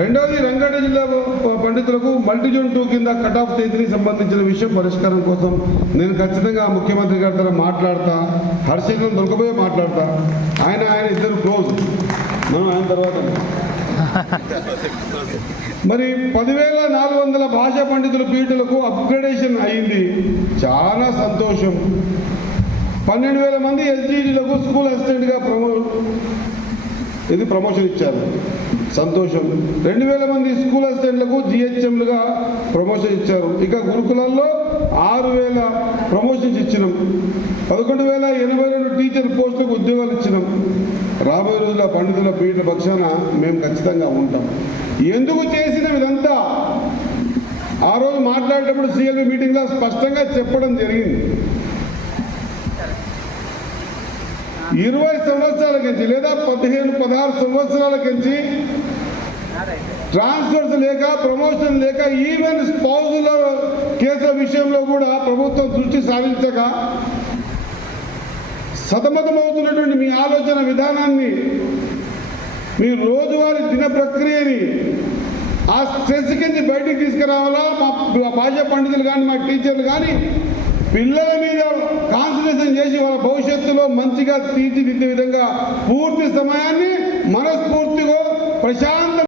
రెండవది రంగారెడ్డి జిల్లా పండితులకు మల్టీజోన్ 2 కింద కట్ ఆఫ్ తేదీకి సంబంధించిన విషయం పరిష్కారం కోసం నేను ఖచ్చితంగా ముఖ్యమంత్రి గారి ద్వారా మాట్లాడతా, హర్షికులను దొరకపోయే మాట్లాడతా. ఆయన ఇద్దరు క్లోజ్, మనం ఆయన తర్వాత. మరి 10,400 భాషా పండితుల పీఠులకు అప్గ్రేడేషన్ అయింది, చాలా సంతోషం. 12,000 మంది ఎస్జీడీలకు స్కూల్ అసిస్టెంట్గా ప్రమోషన్ ఇచ్చారు, సంతోషం. 2,000 మంది స్కూల్ అసిస్టెంట్లకు జిహెచ్ఎంలుగా ప్రమోషన్ ఇచ్చారు. ఇక గురుకులాల్లో 6,000 ప్రమోషన్స్ ఇచ్చినాం. 11,082 టీచర్ పోస్టులకు ఉద్యోగాలు ఇచ్చినాం. రాబోయే రోజుల పండితుల పీఠ పక్షాన మేము ఖచ్చితంగా ఉంటాం. ఎందుకు చేసిన ఇదంతా ఆ రోజు మాట్లాడేటప్పుడు సిఎల్బి మీటింగ్లో స్పష్టంగా చెప్పడం జరిగింది. 20 సంవత్సరాల నుంచి లేదా 15-16 సంవత్సరాల నుంచి ట్రాన్స్ఫర్స్ లేక, ప్రమోషన్ లేక, ఈవెన్ స్పౌజుల కేసుల విషయంలో కూడా ప్రభుత్వం దృష్టి సారించక సతమతమవుతున్నటువంటి మీ ఆలోచన విధానాన్ని, మీ రోజువారీ దిన ప్రక్రియని ఆ స్ట్రెస్ కింద బయటికి తీసుకురావాలా. మా భాషా పండితులు కానీ, మా టీచర్లు కానీ పిల్లల మీద కాన్సన్ట్రేషన్ చేసి వాళ్ళ భవిష్యత్తులో మంచిగా తీర్చిదిద్దే విధంగా పూర్తి సమయాన్ని మనస్ఫూర్తిగా ప్రశాంత